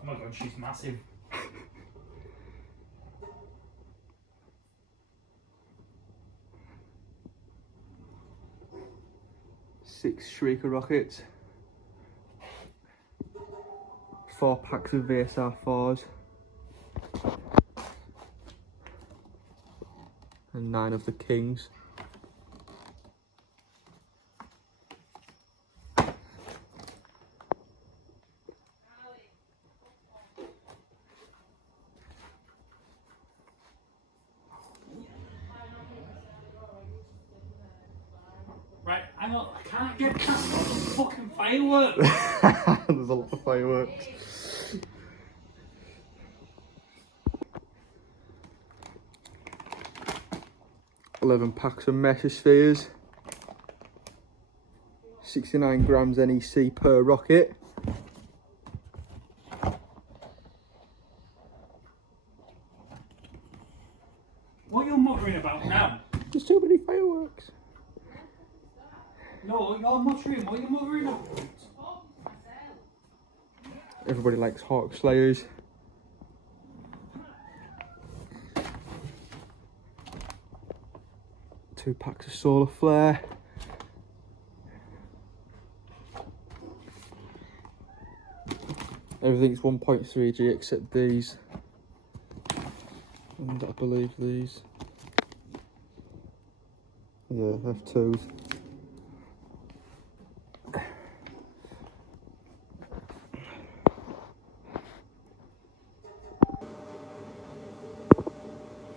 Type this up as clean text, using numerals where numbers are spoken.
Oh my god, she's massive. Six Shrieker rockets. 4 packs of VSR 4s. And 9 of the Kings. Right, hang on, I can't get past all the fucking fireworks. There's a lot of fireworks. $11 packs of Mesospheres. 69 grams NEC per rocket. What are you muttering about now? There's too many fireworks. No, you're muttering. What are you muttering about? Everybody likes Hawk Slayers. Two packs of Solar Flare. Everything's 1.3G except these. And I believe these. Yeah, F2s.